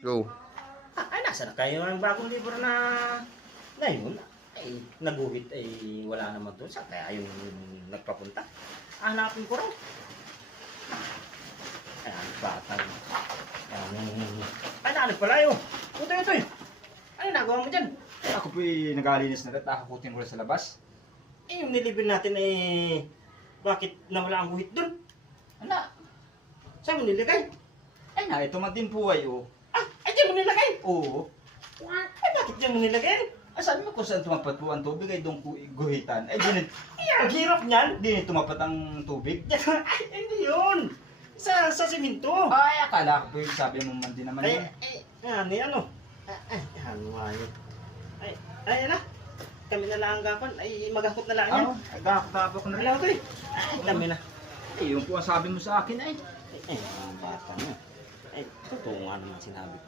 Go. Ay, nasa na kayo ng bagong libro na ngayon? Ay, naguhit ay wala naman doon. Saan kaya yung nagpapunta? Hanapin ko raw. Ay, ang batang. Ay, naanap pala yun. Ito. Ano nagawa mo dyan? Eh, ako po'y nag-aalinis na rin. Nakakutin ko rin sa labas. Eh, yung nilibin natin eh, bakit nawala ang guhit doon? Ano? Saan mo nilagay? Ay na, ito man din po ay oh. Ay, dyan mo nilagay? Oo. Ay, bakit dyan mo nilagay? Ay, sabi mo kung saan tumapat po ang tubig ay doon guhitan. Ay, dinit. Ay, ang hirap niyan. Dinit tumapat ang tubig. Ay, hindi yun. Sa simento. Ay, akala ko po yung sabi mo man din naman yun. Ano? Ano nga yun? Ay, na. Kami na lang ang gapon. Ay, maghakot na lang yan. Ano? Agakap ko na rin. Wala ko to eh. Ay, kami na. Eh, yun po ang sabi mo sa akin ay. Ang bata na. Ay, totoo nga naman sinabi ko.